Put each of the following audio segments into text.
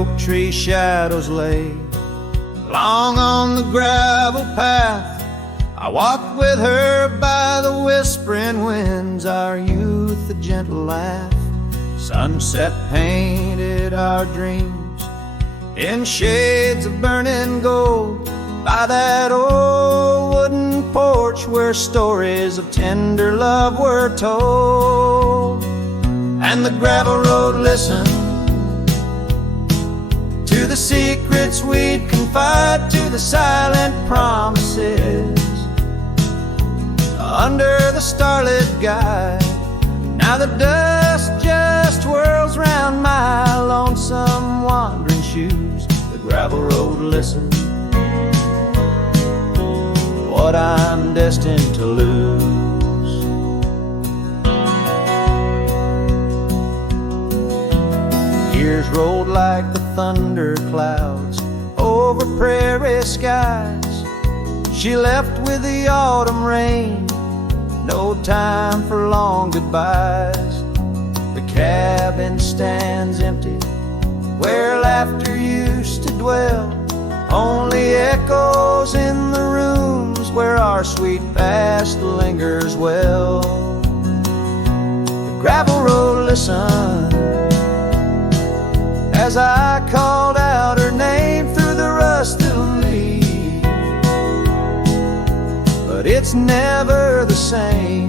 oak tree shadows lay long on the gravel path. I walked with her by the whispering winds, our youth a gentle laugh. Sunset painted our dreams in shades of burning gold by that old wooden porch where stories of tender love were told. And the gravel road listened to the secrets we'd confide, to the silent promises under the starlit guide. Now the dust just whirls round my lonesome wandering shoes. The gravel road listens what I'm destined to lose. Years rolled like the thunder clouds over prairie skies. She left with the autumn rain, no time for long goodbyes. The cabin stands empty where laughter used to dwell, only echoes in the rooms where our sweet past lingers well. The gravel road listened as I called out her name through the rusted leaves, but it's never the same.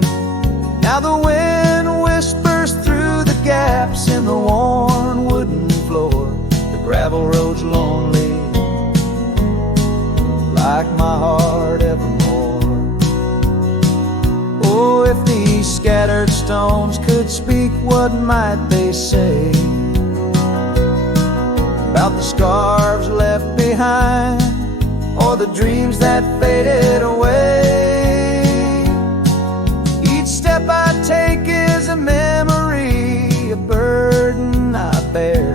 Now the wind whispers through the gaps in the worn wooden floor. The gravel road's lonely like my heart evermore. Oh, if these scattered stones could speak, what might they say about the scars left behind, or the dreams that faded away? Each step I take is a memory, a burden I bear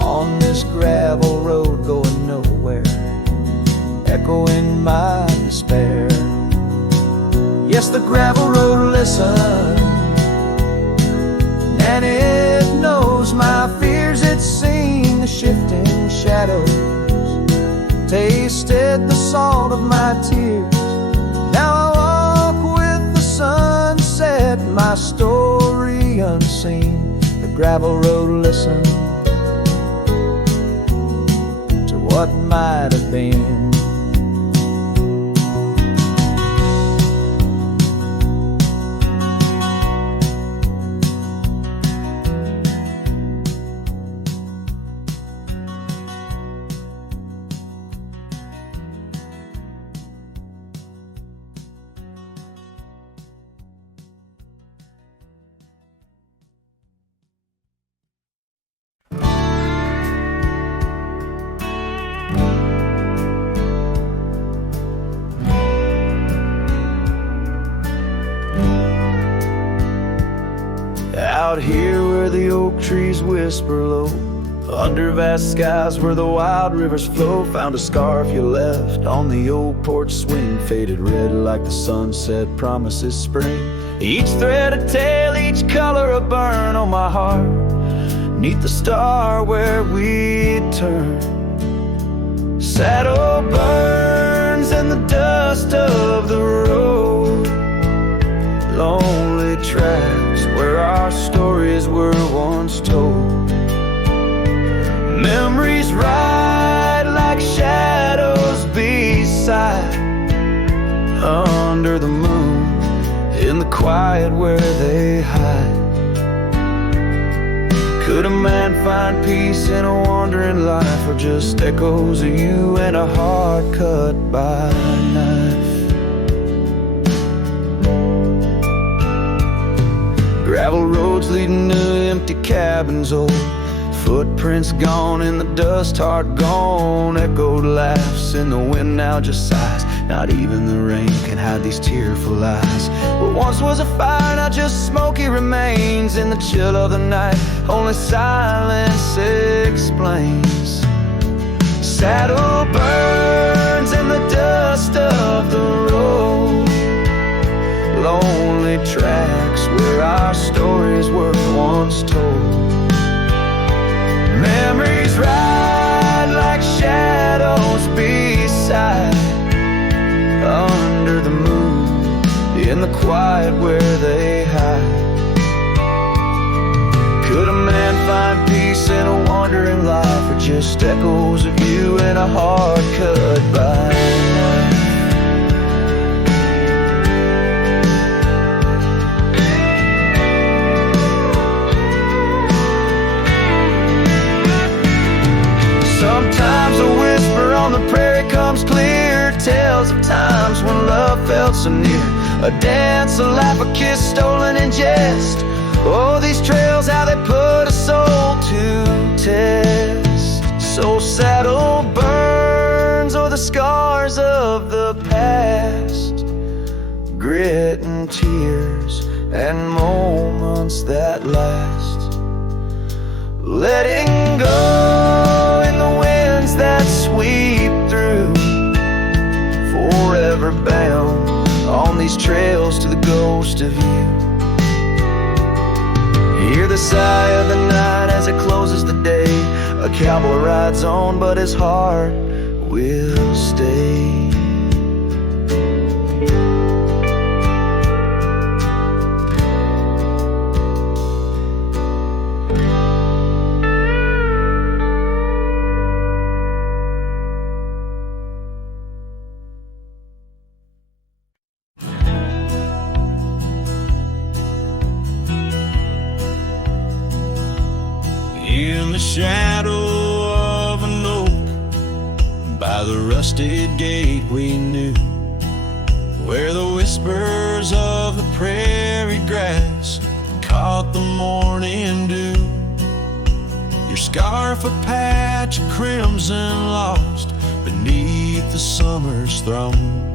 on this gravel road going nowhere, echoing my despair. Yes, the gravel road listens, and it knows my fears. It's seen the shifting shadows, tasted the salt of my tears. Now I walk with the sunset, my story unseen. The gravel road listens to what might have been. Out here where the oak trees whisper low, under vast skies where the wild rivers flow, found a scarf you left on the old porch swing, faded red like the sunset promises spring. Each thread a tale, each color a burn on my heart, neath the star where we turn. Saddle burns in the dust of the road, lonely tracks where our stories were once told. Memories ride like shadows beside, under the moon, in the quiet where they hide. Could a man find peace in a wandering life, or just echoes of you and a heart cut by a knife? Gravel roads leading to empty cabins old, footprints gone in the dust, heart gone. Echoed laughs in the wind now just sighs, not even the rain can hide these tearful eyes. What once was a fire, now just smoky remains in the chill of the night, only silence explains. Saddle burns in the dust of the road, lonely tracks where our stories were once told. Memories rise inside, under the moon, in the quiet where they hide. Could a man find peace in a wandering life, or just echoes of you in a heart cut by knife? Sometimes a whisper on the prairie comes clear, tales of times when love felt so near. A dance, a laugh, a kiss stolen in jest. Oh, these trails, how they put a soul to test. So saddle burns or the scars of the past, grit and tears and moments that last. Letting go in the winds that sweep through, forever bound on these trails to the ghost of you. Hear the sigh of the night as it closes the day. A cowboy rides on, but his heart will stay. In the shadow of an oak, by the rusted gate we knew, where the whispers of the prairie grass caught the morning dew. Your scarf a patch of crimson lost beneath the summer's throne,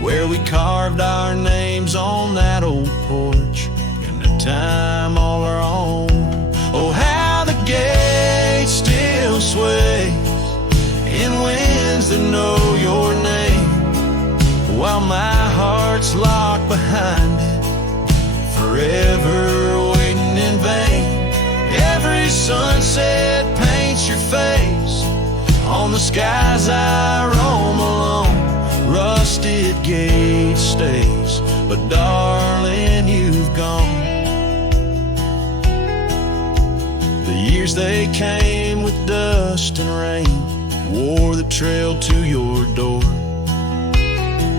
where we carved our names on that old porch in a time all our own. Oh, how the gate still sways in winds that know your name, while my heart's locked behind it, forever waiting in vain. Every sunset paints your face on the skies I roam alone. Rusted gate stays, but darling, you've gone. The years they came with dust and rain wore the trail to your door.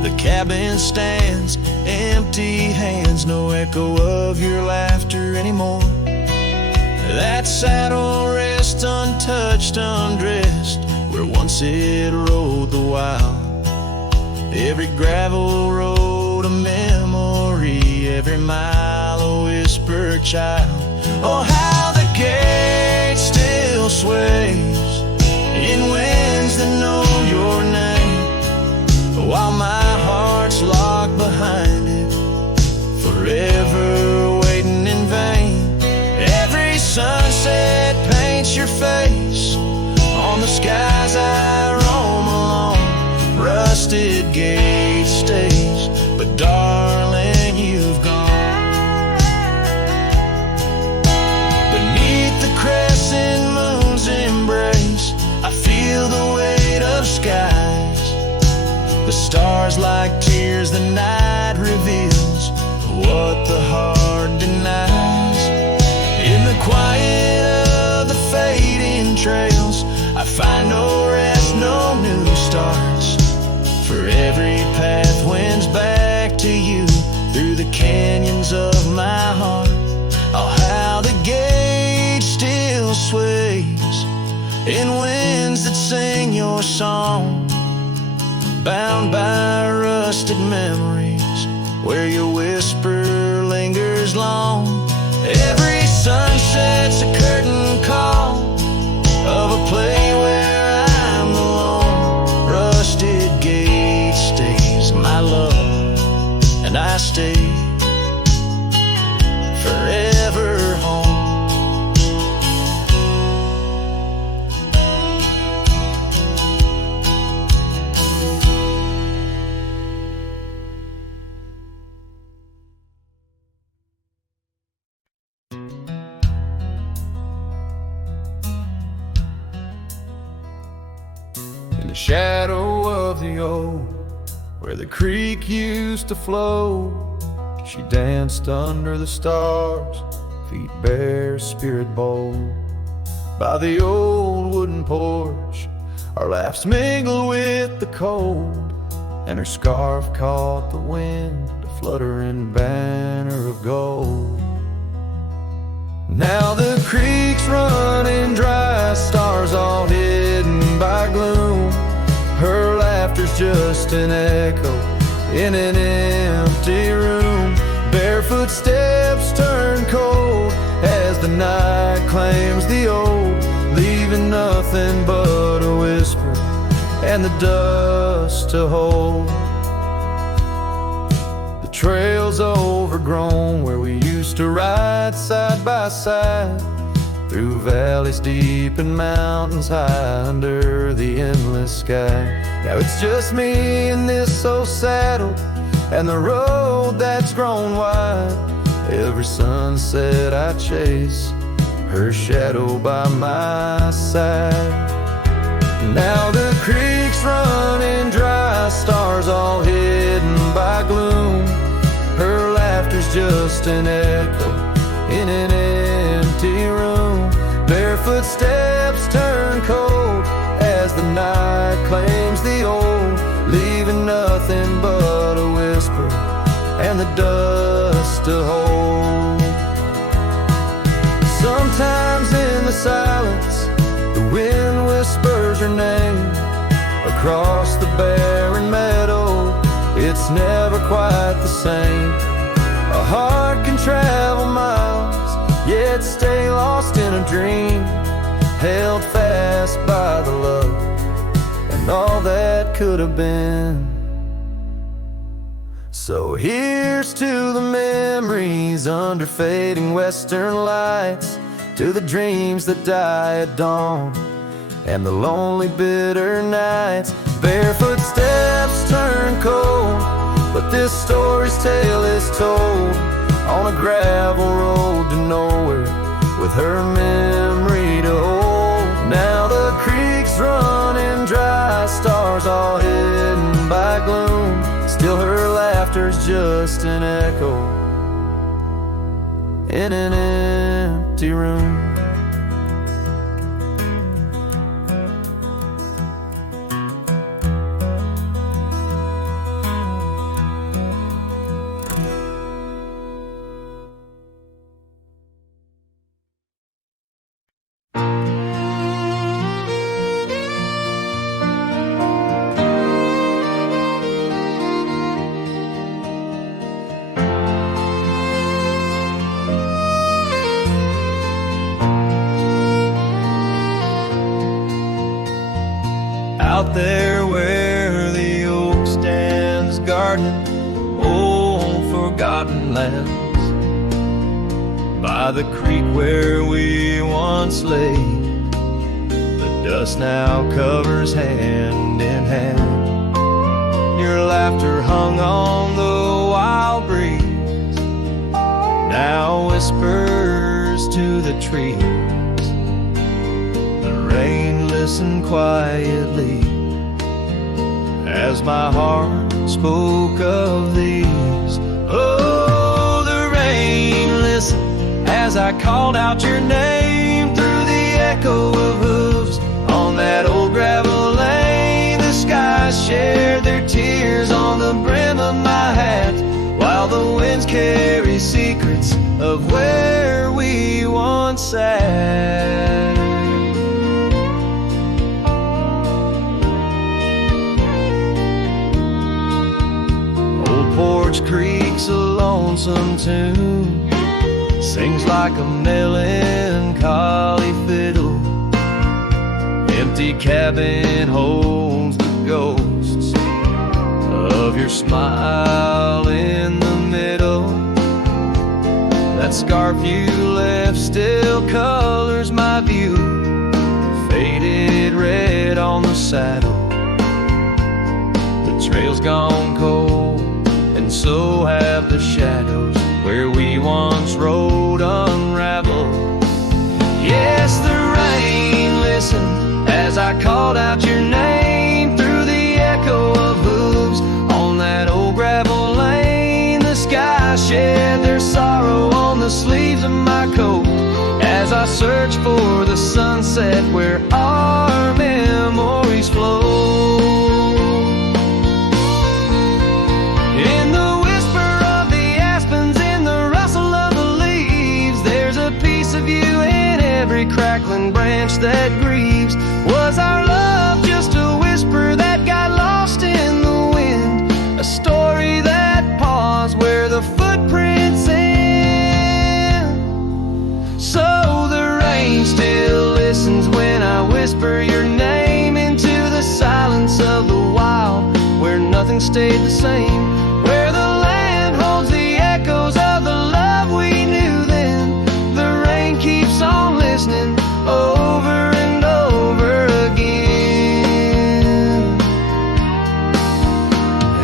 The cabin stands, empty hands, no echo of your laughter anymore. That saddle rests untouched, undressed, where once it rode the wild. Every gravel road a memory, every mile a whispered child. Oh, how the gate still sways in winds that know your name, while my heart's locked behind it, forever waiting in vain. Every sunset paints your face on the skies I roam alone. Rusted gate stays, but darling, you've gone. Beneath the crescent moon's embrace, I feel the weight of skies. The stars like tears the night reveals, what the heart denies. In the quiet of the fading trails, I find no rest, no new starts. For every path wends back to you, through the canyons of my heart. Oh, how the gate still sways in winds that sing your song, bound by rusted memories, where your whisper lingers long. Every sunset's a curtain call of a play where I'm alone. Rusted gate stays, my love, and I stay forever home. In the shadow of the old, where the creek used to flow. She danced under the stars, feet bare, spirit bold. By the old wooden porch, our laughs mingled with the cold, and her scarf caught the wind, a fluttering banner of gold. Now the creek's running dry, stars all hidden by gloom. Her laughter's just an echo in an empty room. Barefoot steps turn cold as the night claims the old, leaving nothing but a whisper and the dust to hold. The trail's overgrown where we used to ride side by side, through valleys deep and mountains high under the endless sky. Now it's just me in this old saddle and the road that's grown wide. Every sunset I chase, her shadow by my side. Now the creek's running dry, stars all hidden by gloom. Her laughter's just an echo in an empty room. Barefoot steps turn cold as the night claims the old, leaving nothing but a whisper and the dust to hold. Sometimes in the silence, the wind whispers her name. Across the barren meadow, it's never quite the same. A heart can travel miles, yet stay lost in a dream, held fast by the love and all that could have been. So here's to the memories under fading western lights, to the dreams that die at dawn and the lonely bitter nights. Barefoot steps turn cold, but this story's tale is told on a gravel road to nowhere, with her memory to hold. Now the creek's running dry, stars all hidden by gloom. Still her laughter's just an echo in an empty room. Out there where the oak stands guarding old forgotten lands, by the creek where we once lay, the dust now covers hand in hand. Your laughter hung on the wild breeze, now whispers to the trees. The rain listened quietly as my heart spoke of these. Oh, the rain listened as I called out your name through the echo of hooves on that old gravel lane. The skies shared their tears on the brim of my hat, while the winds carry secrets of where we once sat. Porch Creek's a lonesome tune, sings like a melancholy fiddle. Empty cabin holds the ghosts of your smile in the middle. That scarf you left still colors my view, faded red on the saddle. The trail's gone cold, and so have the shadows where we once rode unraveled. Yes, the rain listened as I called out your name through the echo sunset where our memories flow. In the whisper of the aspens, in the rustle of the leaves, there's a piece of you in every crackling branch that grieves. Was our love just a whisper that got lost in the wind? A story that paused where the footprints end. So the rain still listens when I whisper your name into the silence of the wild, where nothing stayed the same, where the land holds the echoes of the love we knew then. The rain keeps on listening over and over again.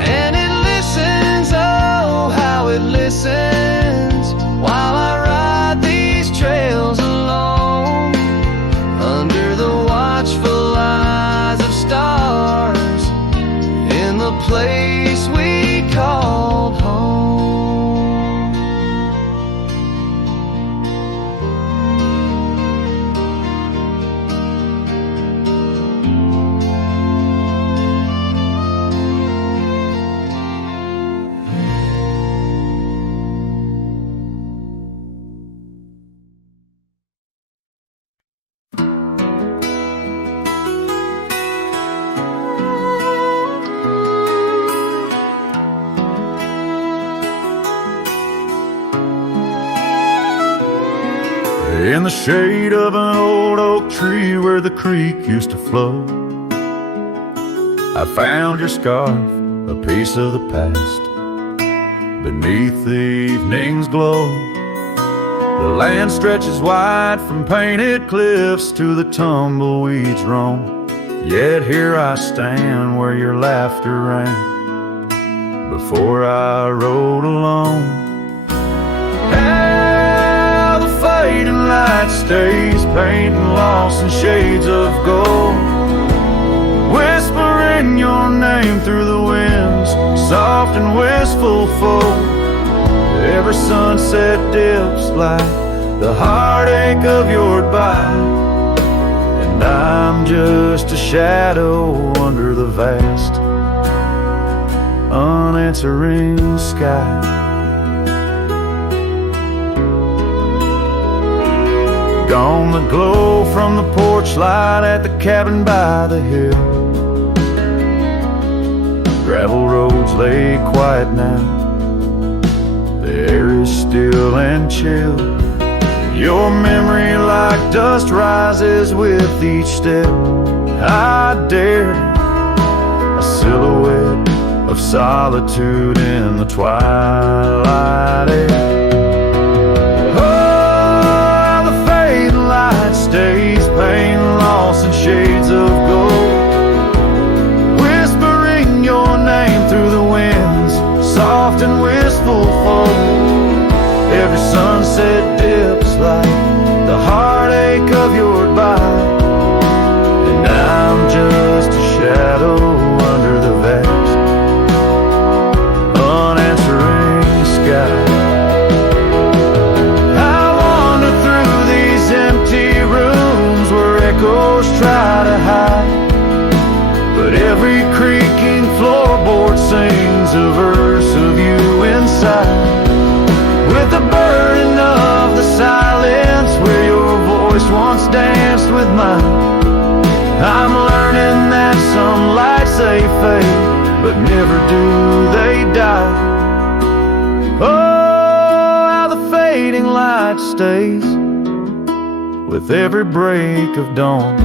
And it listens, oh how it listens, while I ride these trails alone, under the watchful eyes of stars, in the place we called home. In the shade of an old oak tree where the creek used to flow, I found your scarf, a piece of the past, beneath the evening's glow. The land stretches wide from painted cliffs to the tumbleweeds roam, yet here I stand where your laughter rang before I rode alone. How the fading light stays, painting lost in shades of gold, whispering your name through the winds, soft and wistful fold. Every sunset dips like the heartache of your goodbye, and I'm just a shadow under the vast, unanswering sky. Gone the glow from the porch light at the cabin by the hill. Gravel roads lay quiet now, the air is still and chill. Your memory like dust rises with each step I dare, a silhouette of solitude in the twilight air. Stays, pain lost in shades of gold, whispering your name through the winds, soft and wistful fold. Every sunset dips like the heartache of your goodbye, and I'm just a shadow under the vast, unanswering sky. Echoes try to hide, but every creaking floorboard sings a verse of you inside, with the burden of the silence where your voice once danced with mine. I'm learning that some lights they fade, but never do they die. Oh, how the fading light stays with every break of dawn,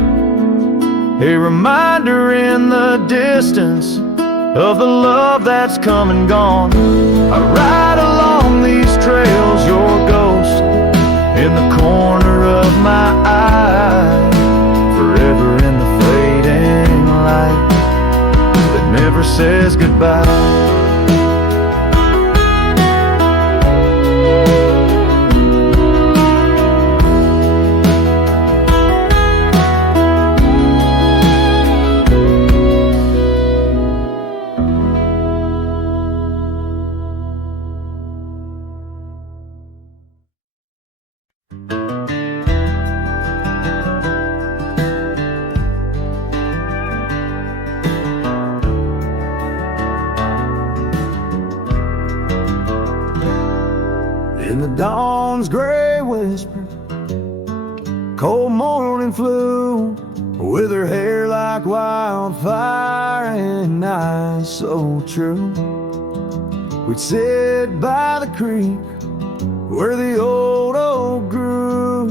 a reminder in the distance of the love that's come and gone. I ride along these trails, your ghost in the corner of my eye, forever in the fading light that never says goodbye. in the dawn's gray whisper. Cold morning flew with her hair like wildfire and eyes so true. We'd sit by the creek where the old oak grew.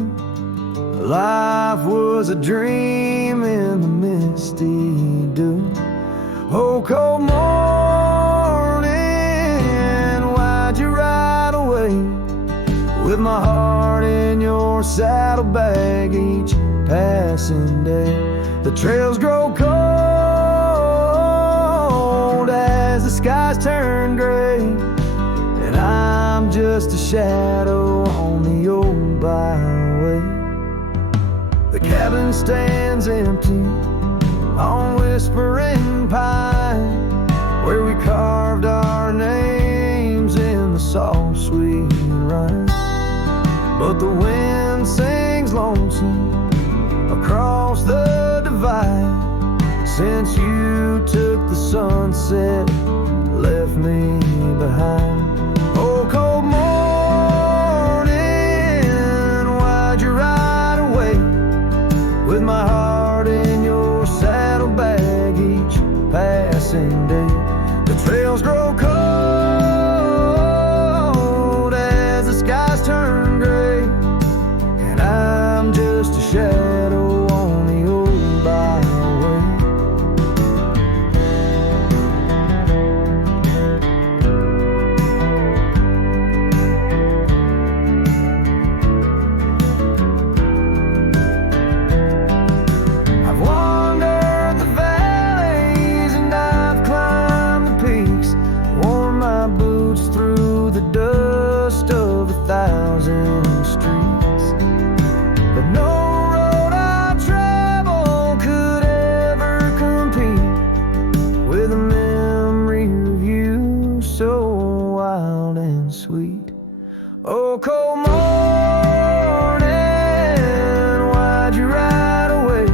Life was a dream in the misty dew. Oh, cold morning, why'd you ride away with my heart in your saddlebag each passing day? The trails grow cold as the skies turn gray, and I'm just a shadow on the old byway. The cabin stands empty on Whispering Pine, where we carved our names in the soft, sweet rime. But the wind sings lonesome across the divide since you took the sunset, left me behind. Oh, cold morning, why'd you ride away with my heart in your saddlebag each passing day? The trails grow cold as the skies turn gray, and I'm just a shadow on the old byway. I've wandered the valleys and I've climbed the peaks, worn my boots through the dust of 1,000 streets, but no road I travel could ever compete with a memory of you so wild and sweet. Oh, cold morning, why'd you ride away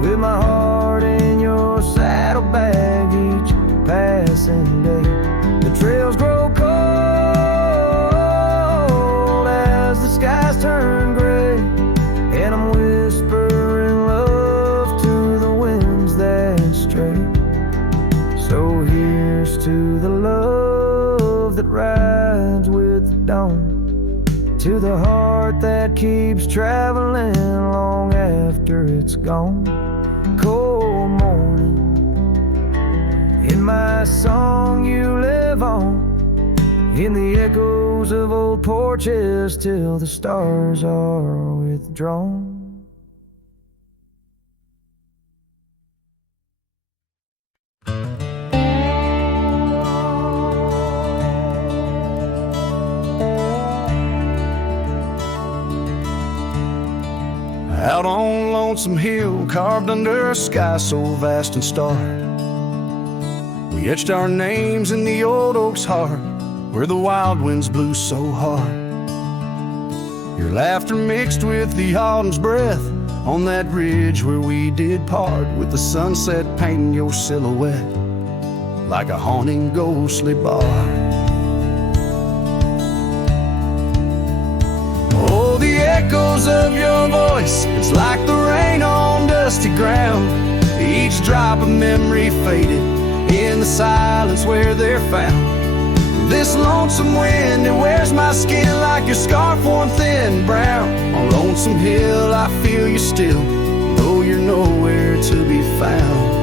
with my heart in your saddlebag each passing day? The trails grow cold as the skies turn gray, and I'm whispering love to the winds that stray. So here's to the love that rides with the dawn, to the heart that keeps traveling long after it's gone. Cold morning, in my song you live on, in the echoes of old porches till the stars are withdrawn. Out on Lonesome Hill, carved under a sky so vast and stark, we etched our names in the old oak's heart, where the wild winds blew so hard. Your laughter mixed with the autumn's breath on that ridge where we did part, with the sunset painting your silhouette like a haunting ghostly bar. Oh, the echoes of your voice, it's like the rain on dusty ground, each drop of memory faded in the silence where they're found. This lonesome wind, it wears my skin like your scarf worn thin brown. On Lonesome Hill I feel you still, though you're nowhere to be found.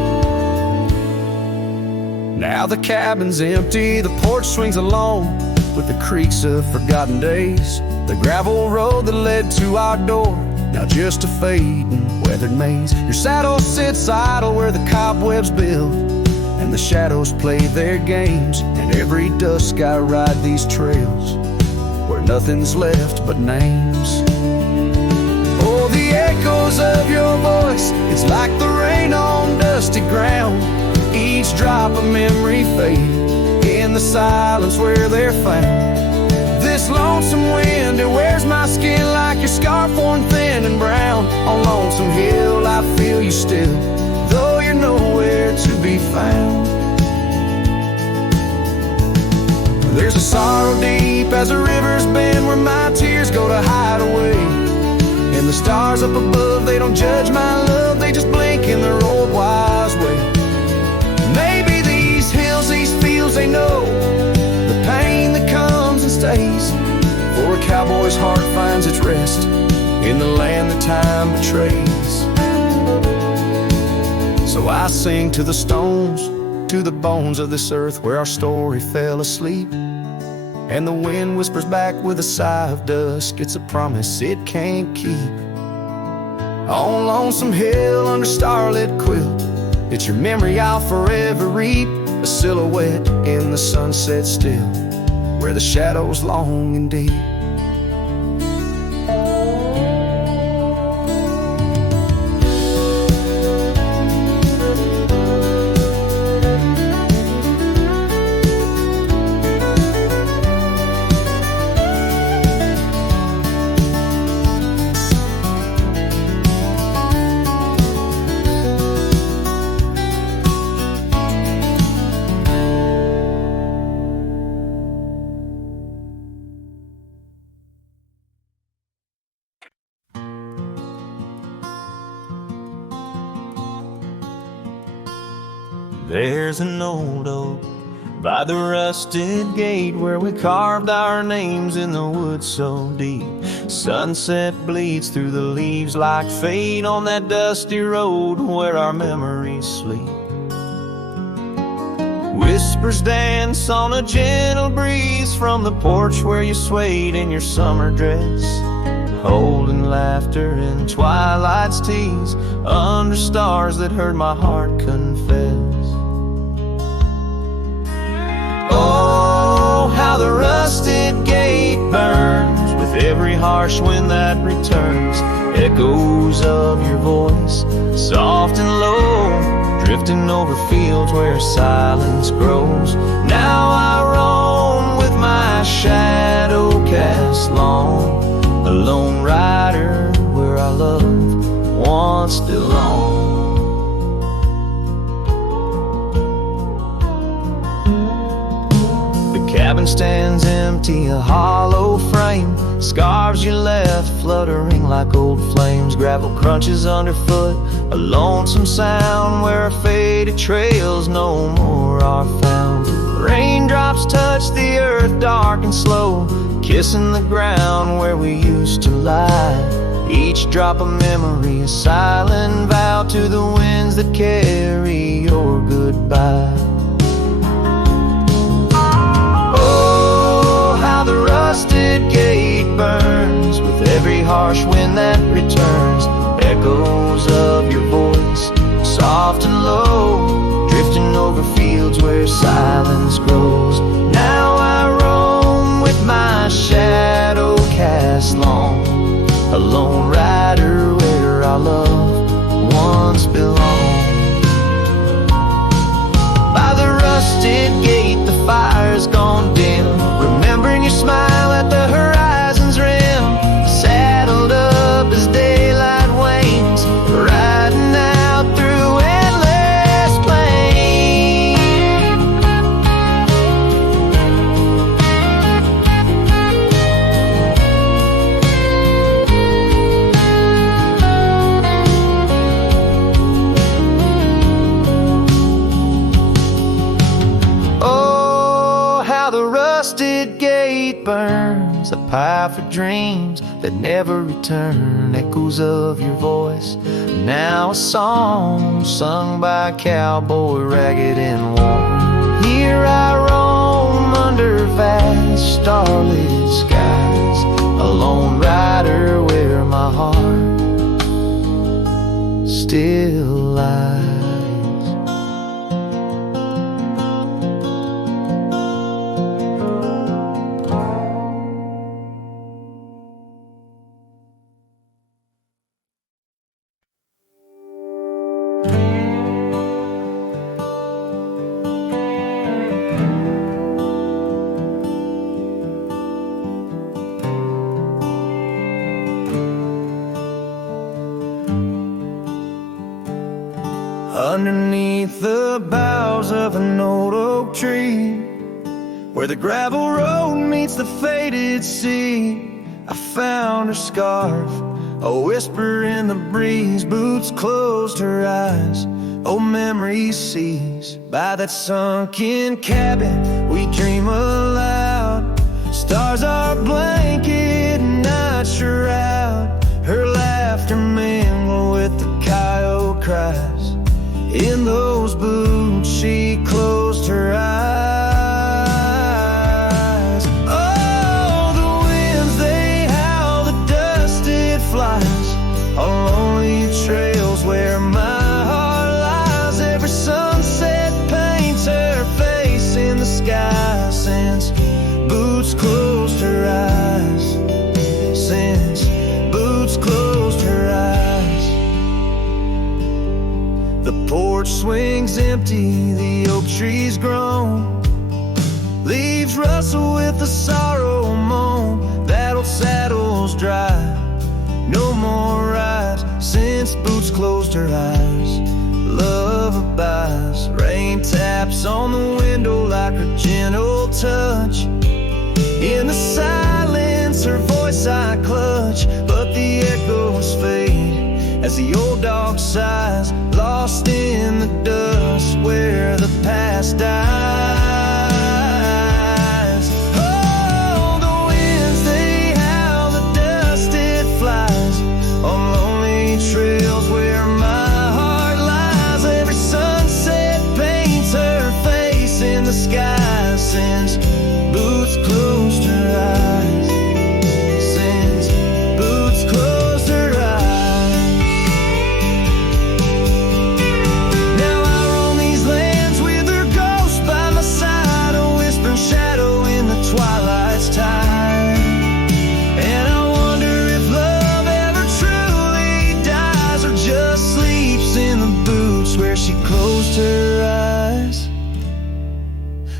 Now the cabin's empty, the porch swings alone with the creaks of forgotten days. The gravel road that led to our door, now just a fading weathered maze. Your saddle sits idle where the cobwebs build, and the shadows play their games. And every dusk I ride these trails where nothing's left but names. Oh, the echoes of your voice, it's like the rain on dusty ground, each drop of memory faded in the silence where they're found. This lonesome wind, it wears my skin like your scarf worn thin and brown. On Lonesome Hill I feel you still, though you're nowhere to be found. There's a sorrow deep as the rivers bend where my tears go to hide away. And the stars up above, they don't judge my love, they just blink in their old wise way. Maybe these hills, these fields, they know the pain that comes and stays. For a cowboy's heart finds its rest in the land that time betrays. So I sing to the stones, to the bones of this earth where our story fell asleep. And the wind whispers back with a sigh of dusk, it's a promise it can't keep. On Lonesome Hill under starlit quilt, it's your memory I'll forever reap. A silhouette in the sunset still, where the shadows long and deep. There's an old oak by the rusted gate where we carved our names in the woods so deep. Sunset bleeds through the leaves like fate on that dusty road where our memories sleep. Whispers dance on a gentle breeze from the porch where you swayed in your summer dress, holding laughter in twilight's tease under stars that heard my heart confess. Oh, how the rusted gate burns with every harsh wind that returns. Echoes of your voice, soft and low, drifting over fields where silence grows. Now I roam with my shadow cast long, a lone rider where our love once belonged. Cabin stands empty, a hollow frame. Scarves you left fluttering like old flames. Gravel crunches underfoot, a lonesome sound where our faded trails no more are found. Raindrops touch the earth dark and slow, kissing the ground where we used to lie. Each drop of memory, a silent vow to the winds that carry your goodbye. The rusted gate burns with every harsh wind that returns. Echoes of your voice, soft and low, drifting over fields where silence grows. Now I roam with my shadow cast long, a lone rider where our love once belonged. By the rusted gate, the fire's gone dim, remembering your smile at the horizon's rim. Saddled up as daylight wanes, riding out through endless plain. Oh, how the rusted gate burns, a pyre for dreams that never return. Echoes of your voice, now a song sung by a cowboy ragged and worn. Here I roam under vast starlit skies, a lone rider where my heart still lies. Underneath the boughs of an old oak tree, Where the gravel road meets the faded sea, I found her scarf, a whisper in the breeze. Boots closed her eyes, old memories seized. By that sunken cabin, we dream aloud. Stars are blanket, night shroud. Her laughter mingle with the coyote cries. In those boots, she closed her eyes. On lonely trails where my heart lies, every sunset paints her face in the sky. Since Boots closed her eyes, since Boots closed her eyes. The porch swings empty, the oak tree's grown. Leaves rustle with the sorrow moan. That old saddle's dry, no more rides since Boots closed her eyes. Love abides, rain taps on the window like her gentle touch. In the silence, her voice I clutch, but the echoes fade as the old dog sighs, lost in the dust where the past dies. On lonely trails where my heart lies, every sunset paints her face in the sky. Since Boots closed her eyes, since Boots closed her eyes. Now I roam these lands with her ghost by my side, a whispering shadow in the twilight's tide. Where she closed her eyes.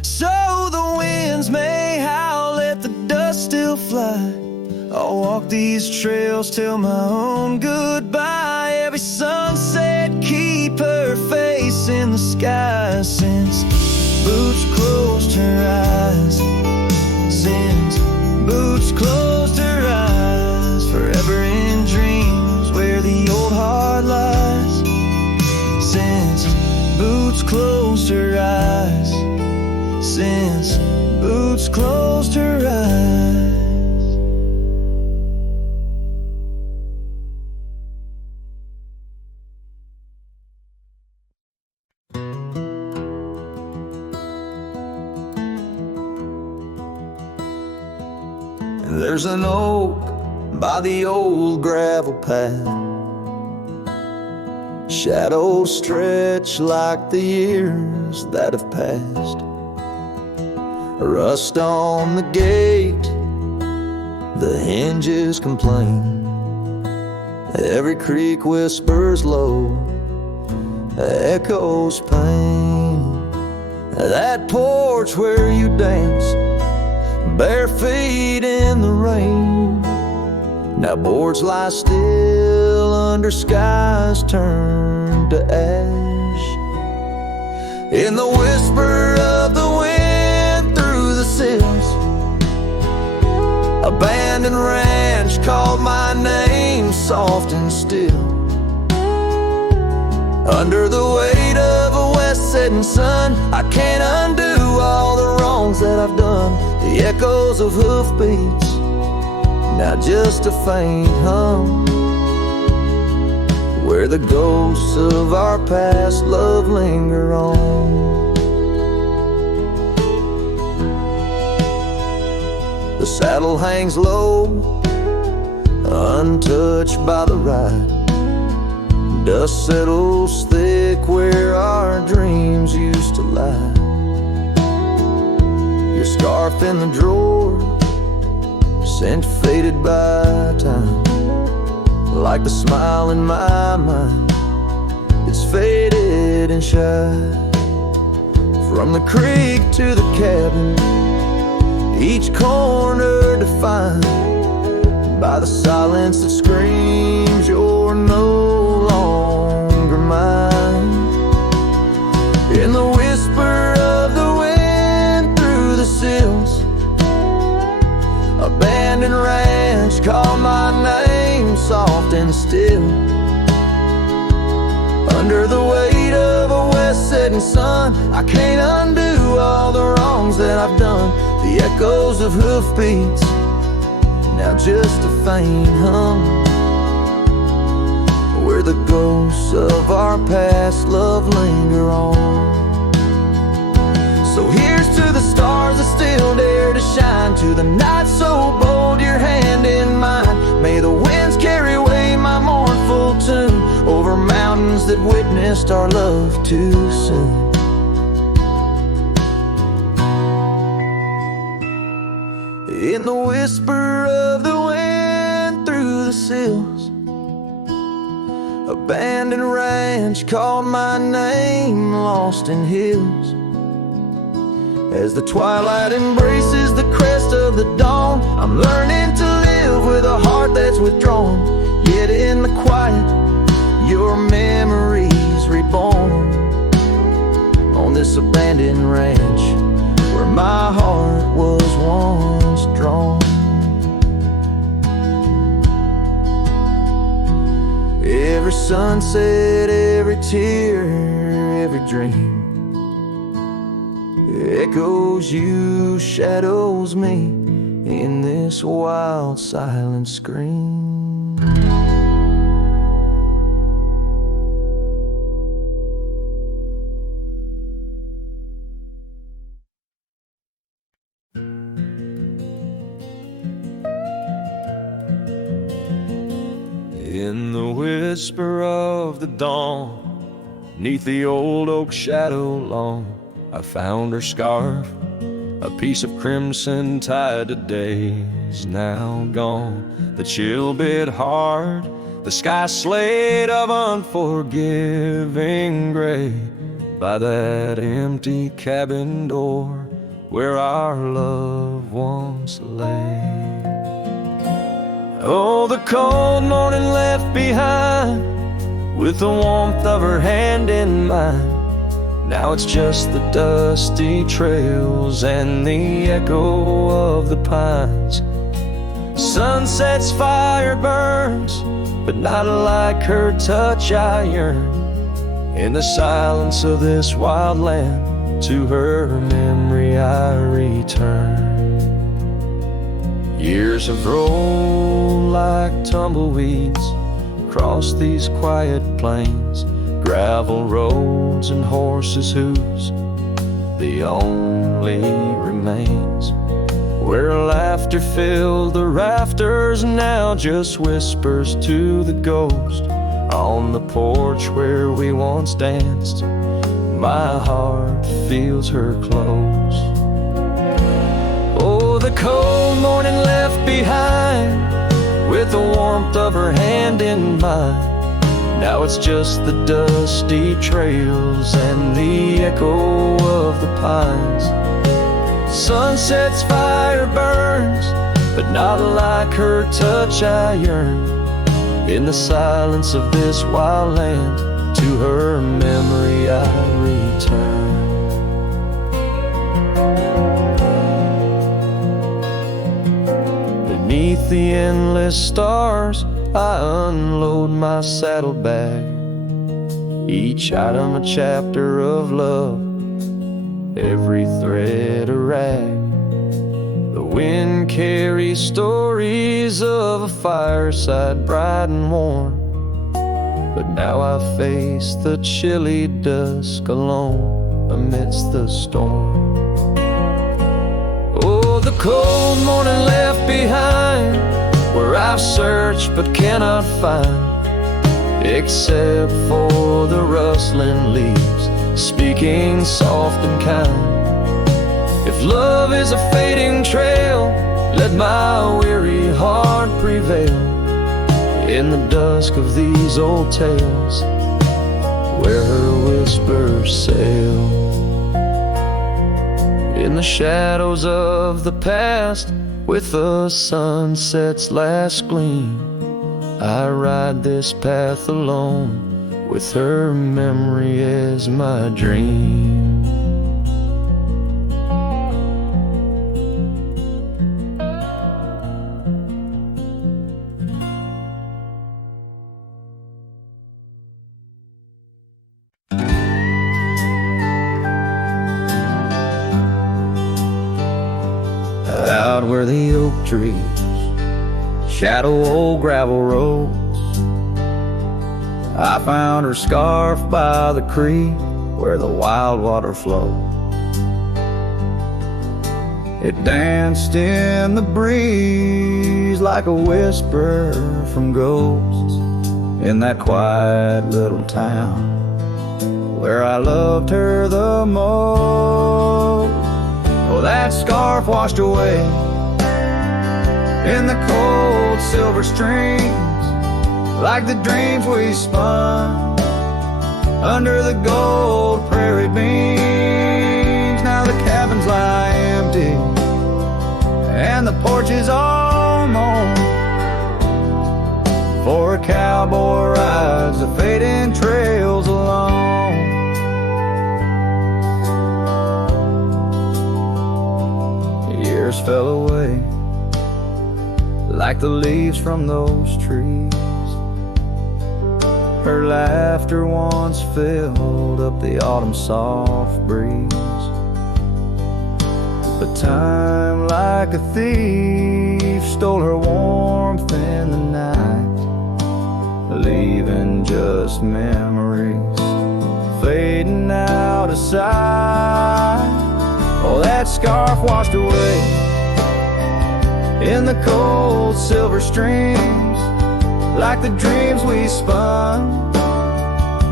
So the winds may howl, let the dust still fly. I'll walk these trails till my own goodbye. Every sunset keep her face in the sky. Since Boots closed her eyes, since Boots closed her eyes. Forever in dreams where the old heart lies. Since Boots closed her eyes, since Boots closed her eyes. There's an oak by the old gravel path. Shadows stretch like the years that have passed. Rust on the gate, the hinges complain. Every creak whispers low, echoes pain. That porch where you danced, bare feet in the rain. Now boards lie still under skies turned to ash. In the whisper of the wind through the sills, abandoned ranch called my name soft and still. Under the weight of a west setting sun, I can't undo all the wrongs that I've done. The echoes of hoofbeats, now just a faint hum, where the ghosts of our past love linger on. The saddle hangs low, untouched by the ride. Dust settles thick where our dreams used to lie. Your scarf in the drawer, scent faded by time. Like the smile in my mind, it's faded and shy. From the creek to the cabin, each corner defined by the silence that screams you're no longer mine. In the whisper of the wind through the sill, the still. Under the weight of a west setting sun, I can't undo all the wrongs that I've done. The echoes of hoofbeats, now just a faint hum, where the ghosts of our past love linger on. So here's to the stars that still dare to shine, to the night so bold, your hand in mine. May the winds carry away my mournful tune over mountains that witnessed our love too soon. In the whisper of the wind through the sills, abandoned ranch called my name, lost in hills. As the twilight embraces the crest of the dawn, I'm learning to live with a heart that's withdrawn. Yet in the quiet, your memories reborn on this abandoned ranch where my heart was once drawn. Every sunset, every tear, every dream echoes you, shadows me in this wild silent scream. In the whisper of the dawn, 'neath the old oak shadow long, I found her scarf, a piece of crimson tied to days now gone. The chill bit hard, the sky slate of unforgiving gray, by that empty cabin door where our love once lay. Oh, the cold morning left behind, with the warmth of her hand in mine. Now it's just the dusty trails and the echo of the pines. Sunset's fire burns, but not like her touch I yearn. In the silence of this wild land, to her memory I return. Years have rolled like tumbleweeds across these quiet plains, gravel roads and horses' hooves, the only remains. Where laughter filled the rafters, now just whispers to the ghost. On the porch where we once danced, my heart feels her close. Oh, the cold morning left behind, with the warmth of her hand in mine. Now it's just the dusty trails and the echo of the pines. Sunset's fire burns, but not like her touch I yearn. In the silence of this wild land, to her memory I return. Beneath the endless stars, I unload my saddlebag, each item a chapter of love, every thread a rag. The wind carries stories of a fireside bright and warm, but now I face the chilly dusk alone amidst the storm. Oh, the cold morning left behind, where I've searched but cannot find, except for the rustling leaves speaking soft and kind. If love is a fading trail, let my weary heart prevail in the dusk of these old tales, where her whispers sail. In the shadows of the past, with the sunset's last gleam, I ride this path alone, with her memory as my dream. out where the oak trees shadow old gravel roads. I found her scarf by the creek where the wild water flowed. It danced in the breeze like a whisper from ghosts in that quiet little town where I loved her the most. Oh, that scarf washed away in the cold silver streams like the dreams we spun under the gold prairie beams. Now the cabins lie empty and the porch is all mown, for a cowboy rides the fading trails alone. Years fell away like the leaves from those trees. Her laughter once filled up the autumn soft breeze. But time like a thief stole her warmth in the night, leaving just memories fading out of sight. Oh, that scarf washed away in the cold silver streams like the dreams we spun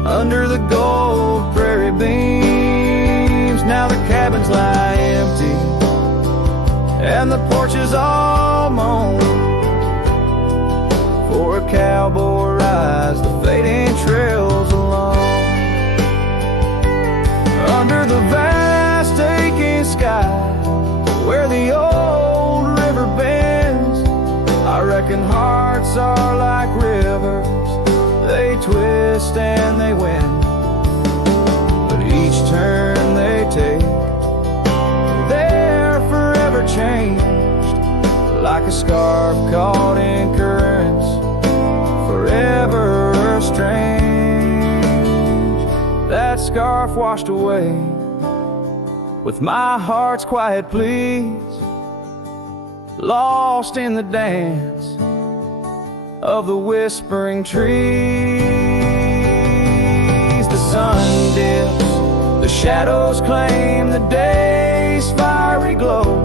under the gold prairie beams. Now the cabins lie empty and the porch is all mown, for a cowboy rides the fading trails alone. Under the vast aching sky where the old river bends, I reckon hearts are like rivers, they twist and they win, but each turn they take, they're forever changed, like a scarf caught in currents, forever strange. That scarf washed away with my heart's quiet pleas, lost in the dance of the whispering trees. The sun dips, the shadows claim the day's fiery glow.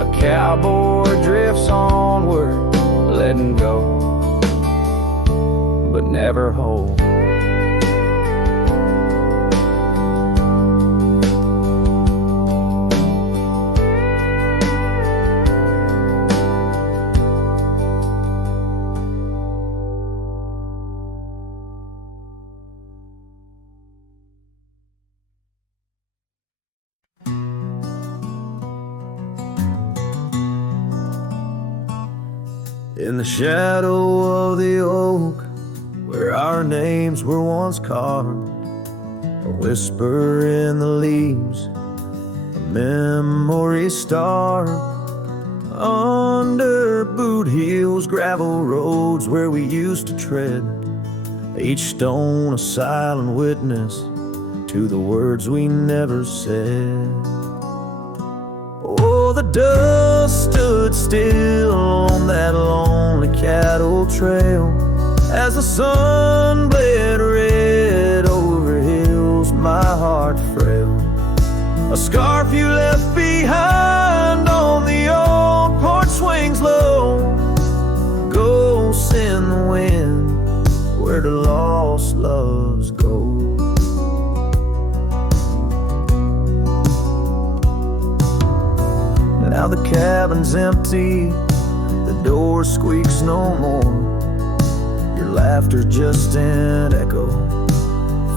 A cowboy drifts onward, letting go, but never hold. In the shadow of the oak, where our names were once carved, a whisper in the leaves, a memory star. Under boot heels, gravel roads where we used to tread, each stone a silent witness to the words we never said. Oh, the dust stood still on that lonely cattle trail as the sun bled red over hills my heart frail. A scarf you left behind on the old porch swings low, ghosts in the wind where the lost loves go. Now the cabin's empty, the door squeaks no more. Your laughter just an echo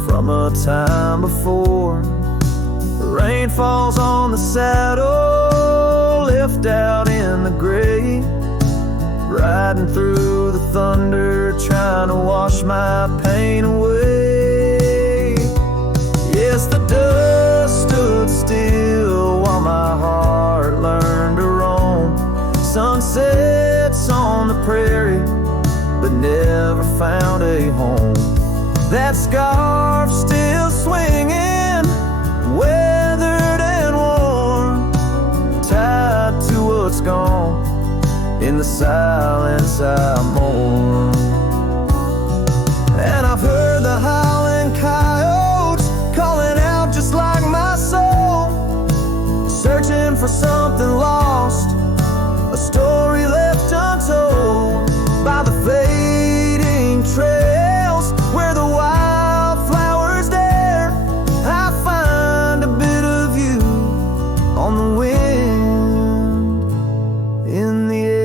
from a time before. The rain falls on the saddle, lift out in the gray, riding through the thunder, trying to wash my pain away. Yes, the dust stood still while my heart learned to roam. Sunsets on the prairie, but never found a home. That scarf still swinging, weathered and worn, tied to a the silence I mourn. And I've heard the howling coyotes calling out just like my soul, searching for something lost, a story left untold by the fading trails where the wildflowers dare. I find a bit of you on the wind, in the air.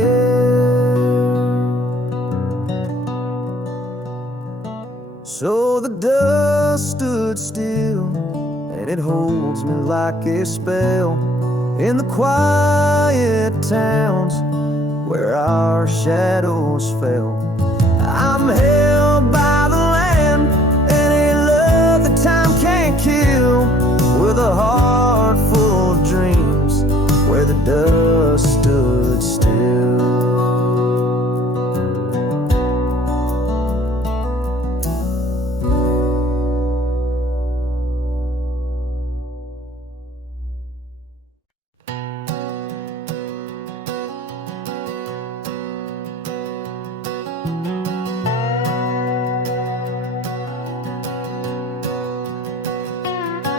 So the dust stood still, and it holds me like a spell in the quiet towns where our shadows fell. I'm held by the land and a love that time can't kill, with a heart full of dreams where the dust stood still.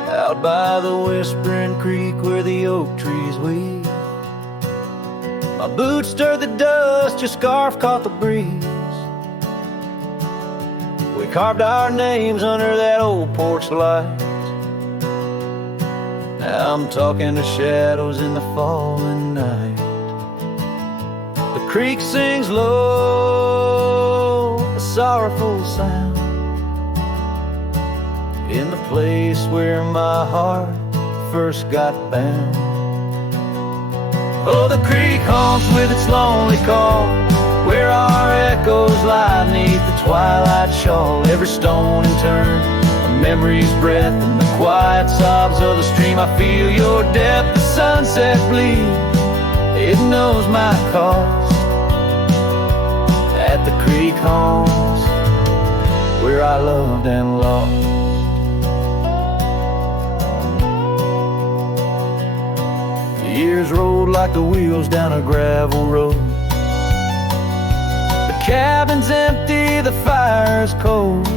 Out by the whispering creek where the oak trees weep, my boots stirred the dust, your scarf caught the breeze. We carved our names under that old porch light. Now I'm talking to shadows in the falling night. The creek sings low, a sorrowful sound, in the place where my heart first got bound. Oh, the creek haunts with its lonely call, where our echoes lie neath the twilight shawl. Every stone and turn, a memory's breath, and the quiet sobs of the stream. I feel your depth, the sunset bleed, it knows my cost. At the creek haunts, where I loved and lost. Years rolled like the wheels down a gravel road. The cabin's empty, the fire's cold.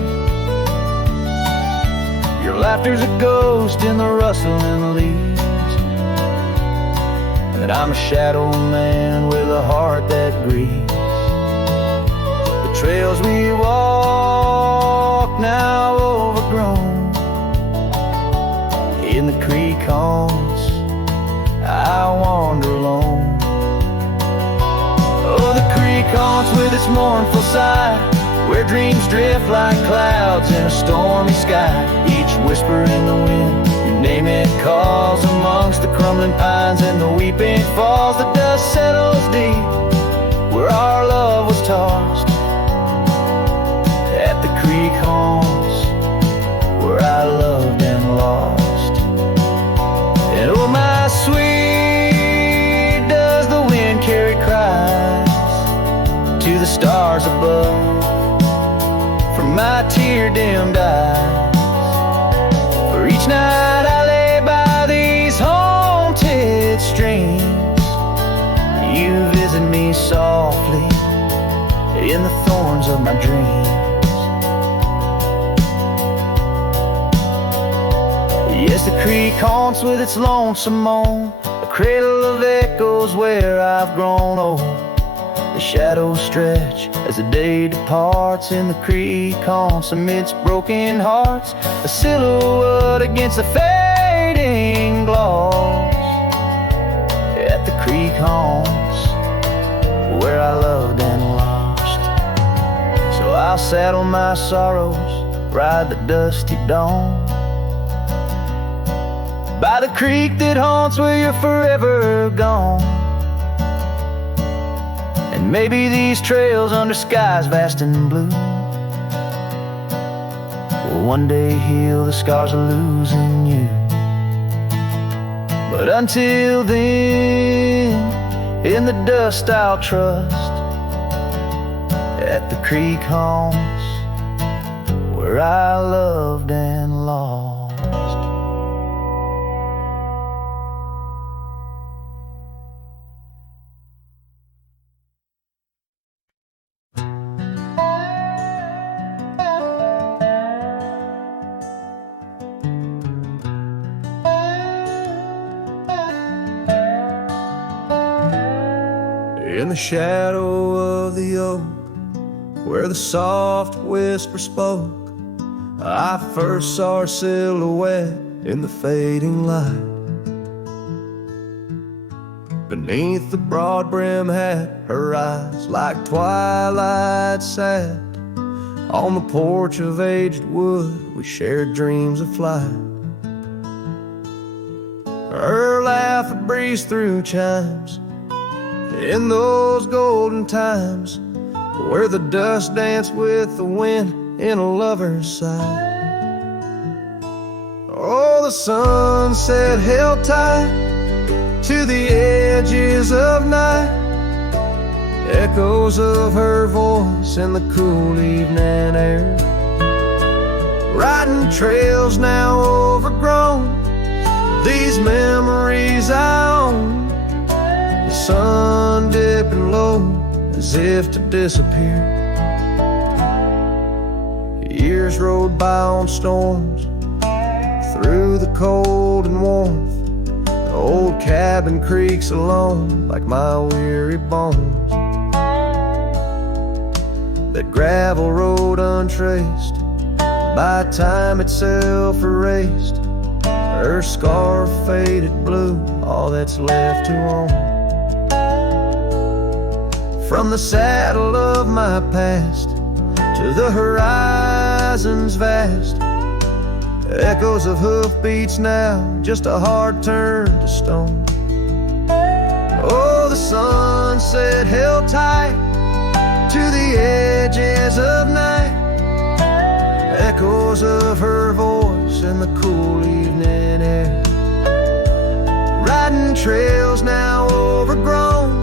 Your laughter's a ghost in the rustling leaves, and I'm a shadow man with a heart that grieves. The trails we walk now overgrown, in the creek haunts I wander alone. Oh, the creek haunts with its mournful sigh, where dreams drift like clouds in a stormy sky. Each whisper in the wind, your name it calls, amongst the crumbling pines and the weeping falls. The dust settles deep where our love was tossed. At the creek haunts, where I loved and lost. And oh, my sweet, does the wind carry cries to the stars above from my tear-dimmed eyes? For each night I lay by these haunted streams, you visit me softly in the thorns of my dreams. Yes, the creek haunts with its lonesome moan, a cradle of echoes where I've grown old. The shadows stretch as the day departs, in the creek haunts amidst broken hearts, a silhouette against the fading gloss. At the creek haunts, where I loved and lost. So I'll saddle my sorrows, ride the dusty dawn, by the creek that haunts where you're forever gone. And maybe these trails under skies vast and blue will one day heal the scars of losing you. But until then, in the dust I'll trust. At the creek haunts, where I loved and lost. In the shadow of the oak, where the soft whisper spoke, I first saw her silhouette in the fading light. Beneath the broad brim hat, her eyes like twilight sat. On the porch of aged wood, we shared dreams of flight. Her laugh would breeze through chimes in those golden times, where the dust danced with the wind in a lover's sigh. Oh, the sunset held tight to the edges of night, echoes of her voice in the cool evening air. Riding trails now overgrown, these memories I own. The sun dipping low as if to disappear. Years rode by on storms, through the cold and warmth. The old cabin creaks alone like my weary bones. That gravel road untraced, by time itself erased. Her scarf faded blue, all that's left to own. From the saddle of my past to the horizons vast, echoes of hoofbeats now, just a heart turned to stone. Oh, the sunset held tight to the edges of night, echoes of her voice in the cool evening air. Riding trails now overgrown,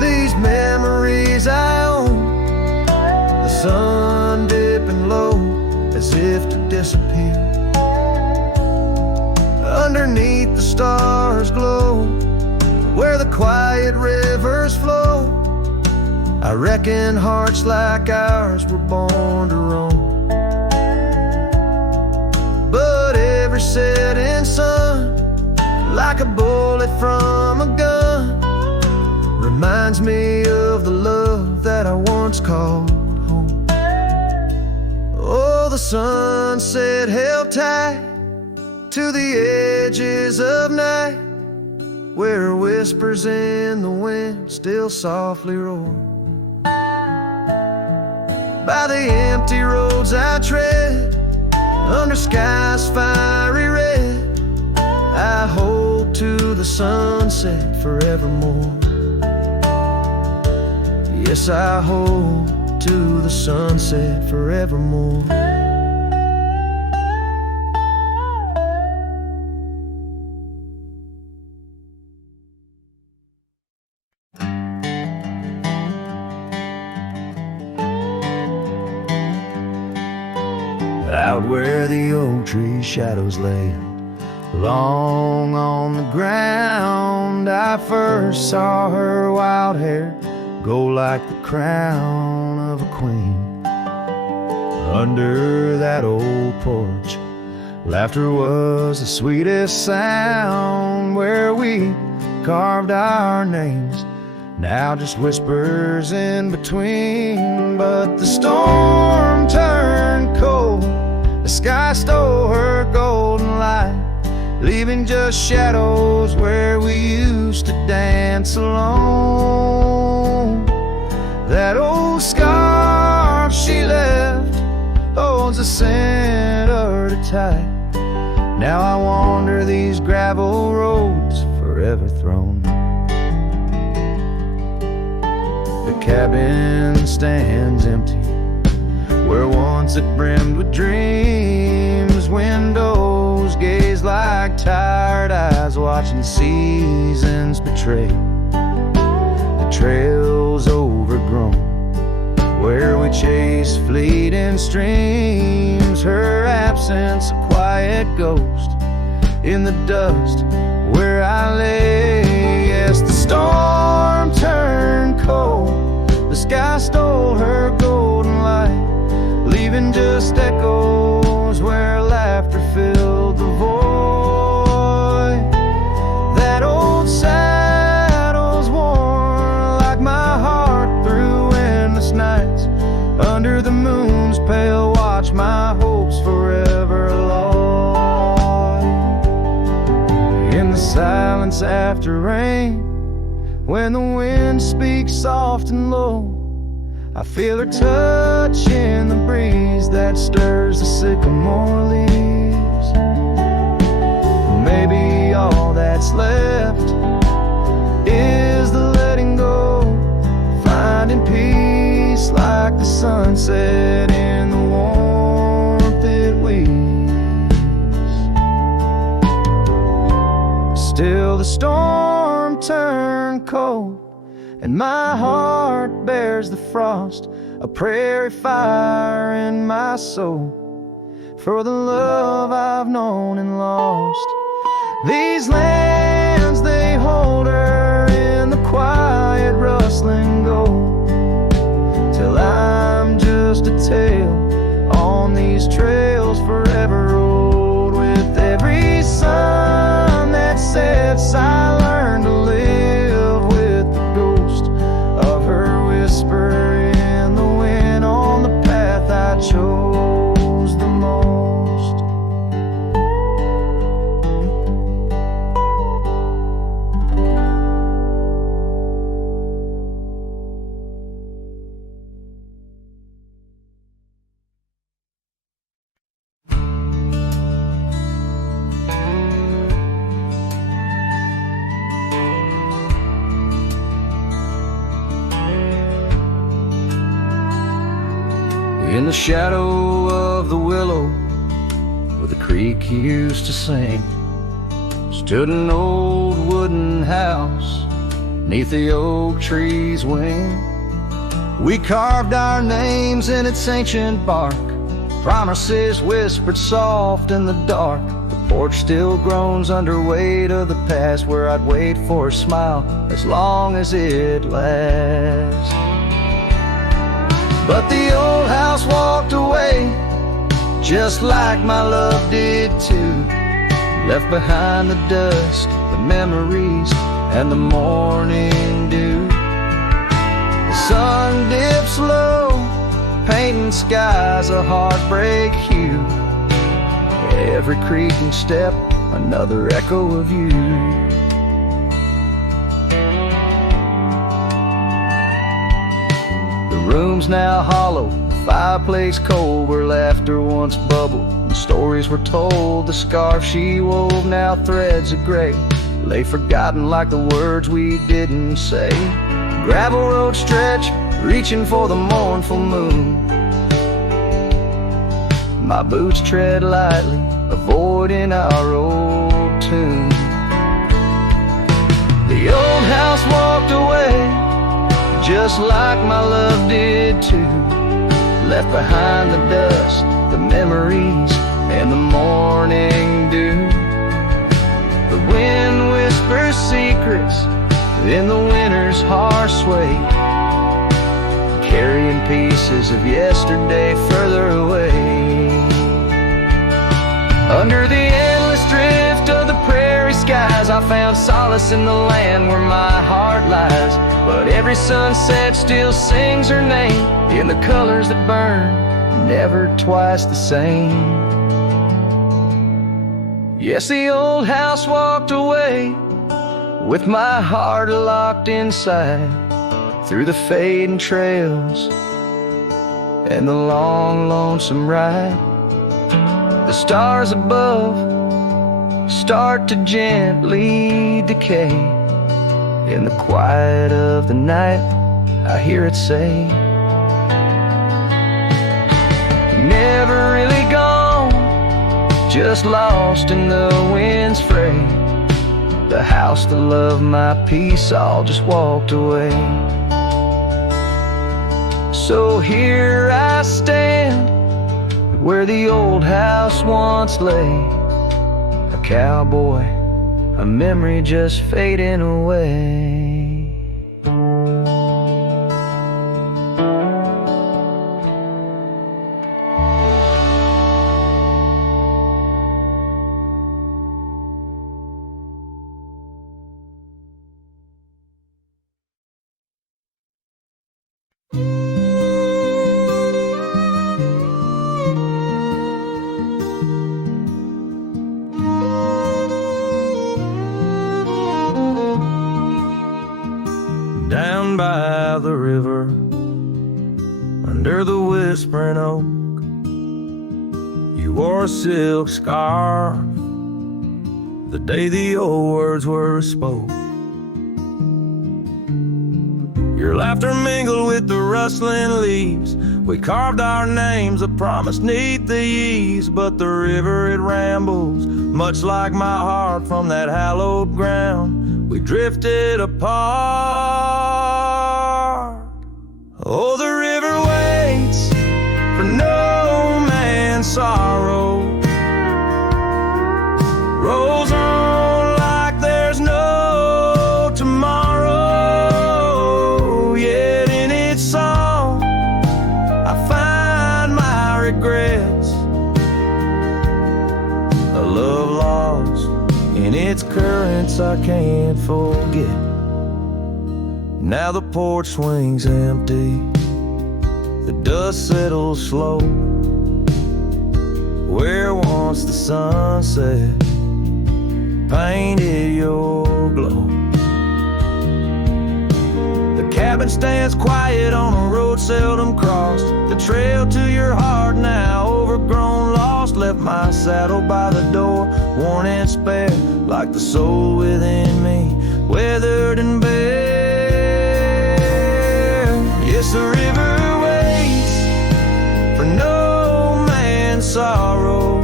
these memories I own. The sun dipping low as if to disappear. Underneath the stars glow, where the quiet rivers flow. I reckon hearts like ours were born to roam. But every setting sun, like a bullet from a gun, reminds me of the love that I once called home. Oh, the sunset held tight to the edges of night, where whispers in the wind still softly roar. By the empty roads I tread, under skies fiery red, I hold to the sunset forevermore. Yes, I hold to the sunset forevermore. Out where the oak tree shadows lay long on the ground, I first saw her wild hair go like the crown of a queen. Under that old porch, laughter was the sweetest sound, where we carved our names, now just whispers in between. But the storm turned cold, the sky stole her golden light, leaving just shadows where we used to dance alone. That old scarf she left holds a scent of her tight. Now I wander these gravel roads forever thrown. The cabin stands empty, where once it brimmed with dreams. Windows gaze like tired eyes watching seasons betray. The trails overgrown, where we chase fleeting streams. Her absence a quiet ghost in the dust where I lay. Yes, the storm turned cold, the sky stole her golden light, leaving just echoes where laughter filled the void. That old saddle's worn like my silence after rain, when the wind speaks soft and low, I feel her touch in the breeze that stirs the sycamore leaves. Maybe all that's left is the letting go, finding peace like the sunset in the warmth it weaves. Still the storm turned cold, and my heart bears the frost, a prairie fire in my soul, for the love I've known and lost. These lands, they hold her in the quiet rustling gold, till I'm just a tale on these trails forever old. With every sun that sets, I learn to live with the ghost of her whisper in the wind on the path I chose the most. In the shadow of the willow where the creek used to sing, stood an old wooden house neath the oak tree's wing. We carved our names in its ancient bark, promises whispered soft in the dark. The porch still groans under weight of the past, where I'd wait for a smile as long as it lasts. But the old house walked away, just like my love did too. Left behind the dust, the memories, and the morning dew. The sun dips low, painting skies a heartbreak hue. Every creaking step, another echo of you. The room's now hollow, the fireplace cold, where laughter once bubbled and stories were told. The scarf she wove, now threads of gray, lay forgotten like the words we didn't say. Gravel road stretch, reaching for the mournful moon. My boots tread lightly, avoiding our old tune. The old house walked away, just like my love did too. Left behind the dust, the memories, and the morning dew. The wind whispers secrets in the winter's harsh sway, carrying pieces of yesterday further away. Under the endless drift of the prairie skies, I found solace in the land where my heart lies. But every sunset still sings her name in the colors that burn, never twice the same. Yes, the old house walked away, with my heart locked inside, through the fading trails and the long, lonesome ride. The stars above start to gently decay. In the quiet of the night, I hear it say, never really gone, just lost in the wind's fray. The house, the love, my peace, all just walked away. So here I stand, where the old house once lay, a cowboy, a memory just fading away. down by the river, under the whispering oak. You wore a silk scarf the day the old words were spoke. Your laughter mingled with the rustling leaves. We carved our names, a promise neath the eaves. But the river, it rambles, much like my heart from that hallowed ground. We drifted apart. Oh, the river waits for no man's sorrow, rolls on like there's no tomorrow. Yet in its song I find my regrets, a love lost in its currents I can't forget. Now the porch swings empty, the dust settles slow, where once the sunset painted your glow. The cabin stands quiet on a road seldom crossed. The trail to your heart now overgrown, lost. Left my saddle by the door, worn and spare, like the soul within me, weathered and bare. Yes, the river waits for no man's sorrow,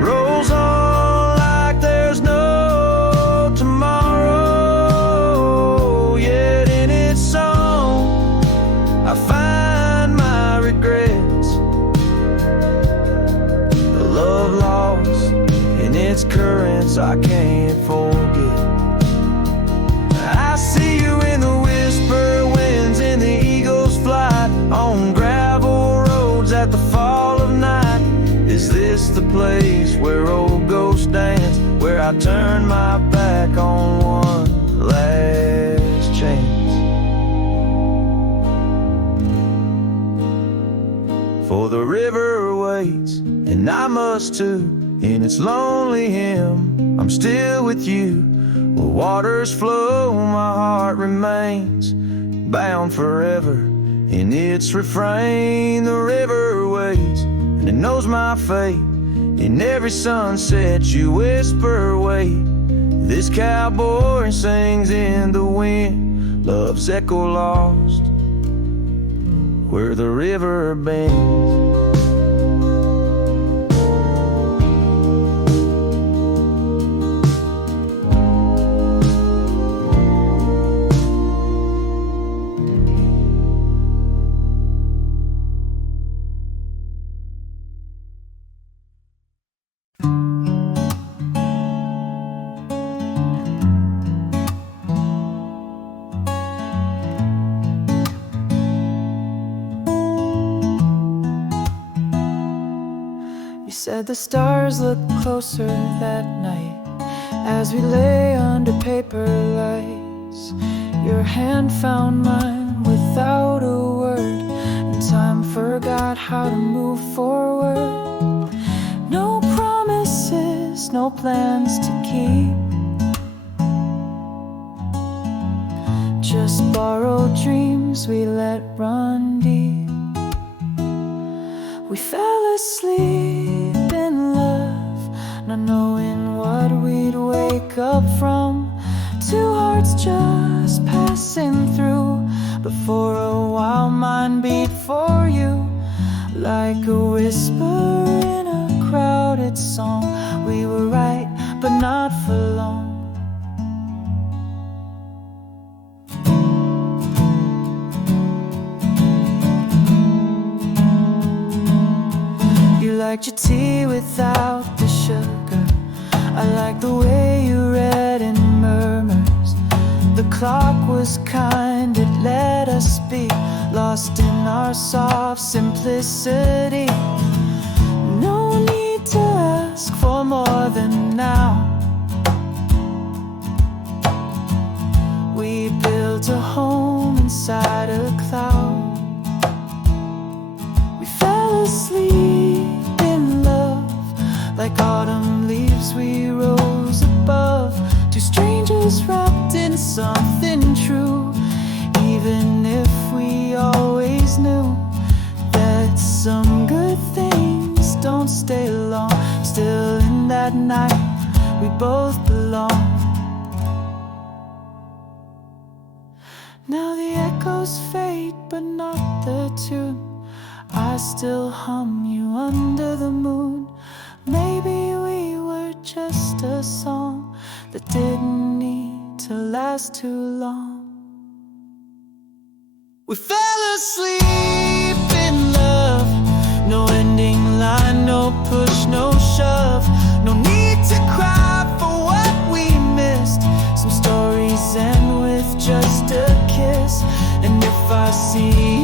rolls on like there's no tomorrow. Yet in its song I find my regrets, a love lost in its currents I can't forget. I see you in the whisper winds, in the eagle's flight, on gravel roads at the fall of night. Is this the place where old ghosts dance, where I turn my back on one last chance? For the river waits, and I must too. In its lonely hymn, I'm still with you. Where waters flow, my heart remains bound forever in its refrain. The river waits, and it knows my fate. In every sunset you whisper, wait. This cowboy sings in the wind, love's echo lost where the river bends. Said the stars looked closer that night as we lay under paper lights. Your hand found mine without a word, and time forgot how to move forward. No promises, no plans to keep, just borrowed dreams we let run deep. We fell asleep in love, not knowing what we'd wake up from. Two hearts just passing through, but for a while mine beat for you, like a whisper in a crowded song. We were right, but not for long. You liked your tea without the sugar. I like the way you read in murmurs. The clock was kind, it let us be lost in our soft simplicity. No need to ask for more than now. We built a home inside a cloud. We fell asleep in love, like autumn leaves we rose above. Two strangers wrapped in something won't stay long. Still in that night, we both belong. Now the echoes fade, but not the tune. I still hum you under the moon. Maybe we were just a song that didn't need to last too long. We fell asleep in love. No ending line, no push, no shove. No need to cry for what we missed. Some stories end with just a kiss. And if I see